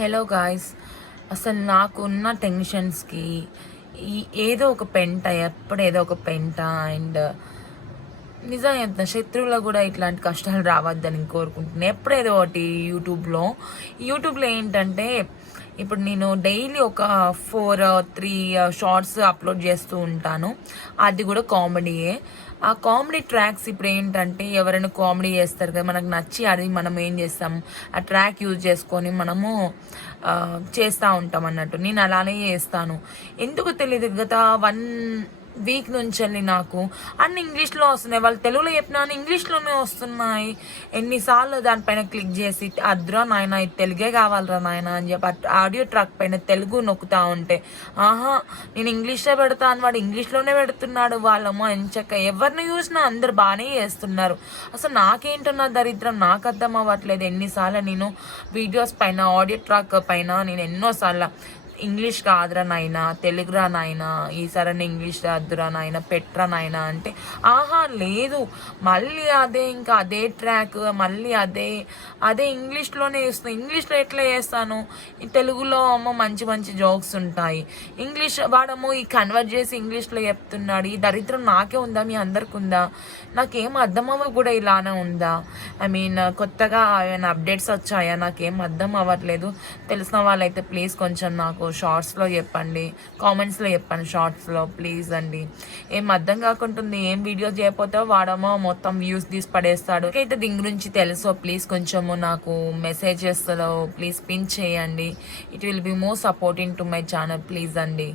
Hello guys, అసలు నాకున్న టెన్షన్స్కి ఏదో ఒక పెంట, ఎప్పుడు ఏదో ఒక పెంట. అండ్ నిజంగా ఎంత శత్రువులో కూడా ఇట్లాంటి కష్టాలు రావద్దని కోరుకుంటున్నాను. ఎప్పుడు ఏదో ఒకటి యూట్యూబ్లో ఏంటంటే, ఇప్పుడు నేను డైలీ ఒక 3 షార్ట్స్ అప్లోడ్ చేస్తూ ఉంటాను. అది కూడా కామెడీయే. ఆ కామెడీ ట్రాక్స్ ఇప్పుడు ఏంటంటే, ఎవరైనా కామెడీ చేస్తారు కదా, మనకు నచ్చి అది మనం ఏం చేస్తాం, ఆ ట్రాక్ యూజ్ చేసుకొని మనము చేస్తూ ఉంటాం అన్నట్టు. నేను అలానే చేస్తాను. ఎందుకు తెలియదు, గత 1 వీక్ నుంచి నాకు అన్ని ఇంగ్లీష్లో వస్తున్నాయి. వాళ్ళు తెలుగులో చెప్పినా ఇంగ్లీష్లోనే వస్తున్నాయి. ఎన్నిసార్లు దానిపైన క్లిక్ చేసి, అద్దురా నాయన ఇది తెలుగే కావాలరా నాయన అని చెప్పి ఆడియో ట్రాక్ పైన తెలుగు నొక్కుతా ఉంటే, ఆహా నేను ఇంగ్లీష్లో పెడతాను, వాడు ఇంగ్లీష్లోనే పెడుతున్నాడు. వాళ్ళమ్మో ఎంచక్క ఎవరిని చూసినా అందరు బాగానే చేస్తున్నారు. అసలు నాకేంటున్న దరిద్రం నాకు అర్థం అవ్వట్లేదు. ఎన్నిసార్లు నేను వీడియోస్ పైన, ఆడియో ట్రాక్ పైన నేను ఎన్నోసార్లు ఇంగ్లీష్ కాదురా నాయనా, తెలుగురా నాయనా, ఈసారి ఇంగ్లీష్ రాదురా నాయన, పెట్రా నాయన అంటే, ఆహా లేదు, మళ్ళీ ఇంకా అదే ట్రాక్, మళ్ళీ అదే ఇంగ్లీష్లోనే చేస్తాను. ఇంగ్లీష్లో ఎట్లా చేస్తాను? ఈ తెలుగులో అమ్మో మంచి మంచి జోక్స్ ఉంటాయి. ఇంగ్లీష్ వాడము ఈ కన్వర్ట్ చేసి ఇంగ్లీష్లో చెప్తున్నాడు. ఈ దరిద్రం నాకే ఉందా, మీ అందరికి ఉందా? నాకేం అర్థమవ్వ కూడా ఇలానే ఉందా? కొత్తగా ఏమైనా అప్డేట్స్ వచ్చాయా? నాకేం అర్థం అవ్వట్లేదు. తెలిసిన వాళ్ళైతే ప్లీజ్ కొంచెం నాకు షార్ట్స్లో చెప్పండి, కామెంట్స్లో చెప్పండి, షార్ట్స్లో ప్లీజ్ అండి. ఏం అర్థం కాకుంటుంది. ఏం వీడియో చేయకపోతే వాడమో మొత్తం వ్యూస్ తీసి పడేస్తాడు. అయితే దీని గురించి తెలుసో ప్లీజ్ కొంచెము నాకు మెసేజెస్లో ప్లీజ్ పిన్ చేయండి. It will be more supporting to my channel please అండి.